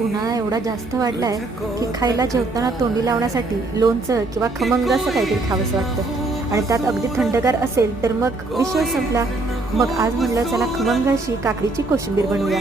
उन्हाळा एवढा जास्त वाढलाय की खायला जेवताना तोंडी लावण्यासाठी लोणचं किंवा खमंग असं काहीतरी खावंसं वाटतं आणि त्यात अगदी थंडगार असेल तर मग विषय संपला. मग आज म्हटलं चला खमंग अशी काकडीची कोशिंबीर बनवूया.